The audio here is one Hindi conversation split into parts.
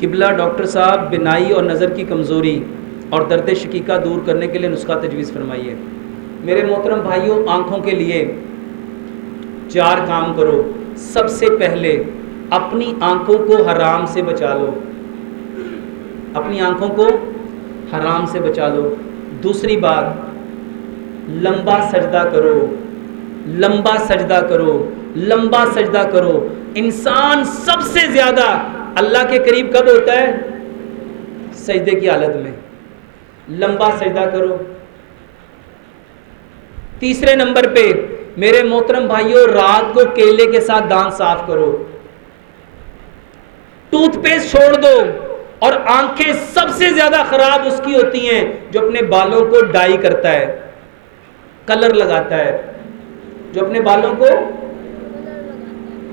किबला डॉक्टर साहब, बिनाई और नज़र की कमज़ोरी और दर्द शकीका दूर करने के लिए नुस्खा तजवीज़ फरमाइए। मेरे मोहतरम भाइयों, आँखों के लिए 4 काम करो। सबसे पहले अपनी आँखों को हराम से बचा लो, अपनी आँखों को हराम से बचा लो। दूसरी बात, लंबा सजदा करो, लंबा सजदा करो, लंबा सजदा करो। इंसान सबसे ज़्यादा अल्लाह के करीब कब होता है? सजदे की हालत में। लंबा सजदा करो। तीसरे नंबर पे मेरे मोहतरम भाइयों, रात को केले के साथ दांत साफ करो। टूथपेस्ट छोड़ दो। और आंखें सबसे ज्यादा खराब उसकी होती हैं जो अपने बालों को डाई करता है, कलर लगाता है। जो अपने बालों को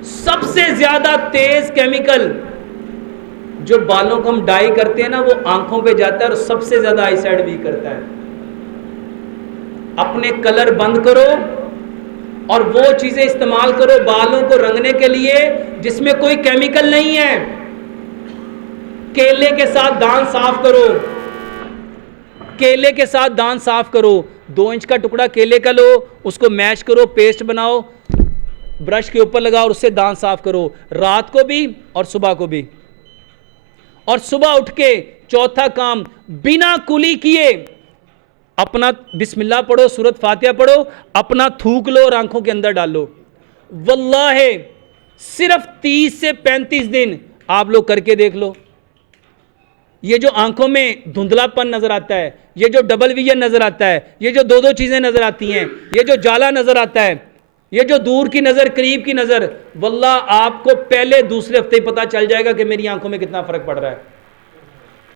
सबसे ज्यादा तेज केमिकल जो बालों को हम डाई करते हैं ना, वो आंखों पे जाता है और सबसे ज्यादा आई साइड वीक करता है। अपने कलर बंद करो और वो चीजें इस्तेमाल करो बालों को रंगने के लिए जिसमें कोई केमिकल नहीं है। केले के साथ दांत साफ करो, केले के साथ दांत साफ करो। 2 इंच का टुकड़ा केले का लो, उसको मैश करो, पेस्ट बनाओ, ब्रश के ऊपर लगाओ और उससे दांत साफ करो, रात को भी और सुबह को भी। और सुबह उठ के चौथा काम, बिना कुली किए अपना बिस्मिल्लाह पढ़ो, सूरत फातिहा पढ़ो, अपना थूक लो और आंखों के अंदर डालो। वल्लाह सिर्फ 30 से 35 दिन आप लोग करके देख लो। ये जो आंखों में धुंधलापन नजर आता है, ये जो डबल विजन नजर आता है, ये जो 2-2 चीजें नजर आती हैं, ये जो जाला नजर आता है, ये जो दूर की नजर, करीब की नजर, वल्लाह आपको पहले दूसरे हफ्ते ही पता चल जाएगा कि मेरी आंखों में कितना फर्क पड़ रहा है।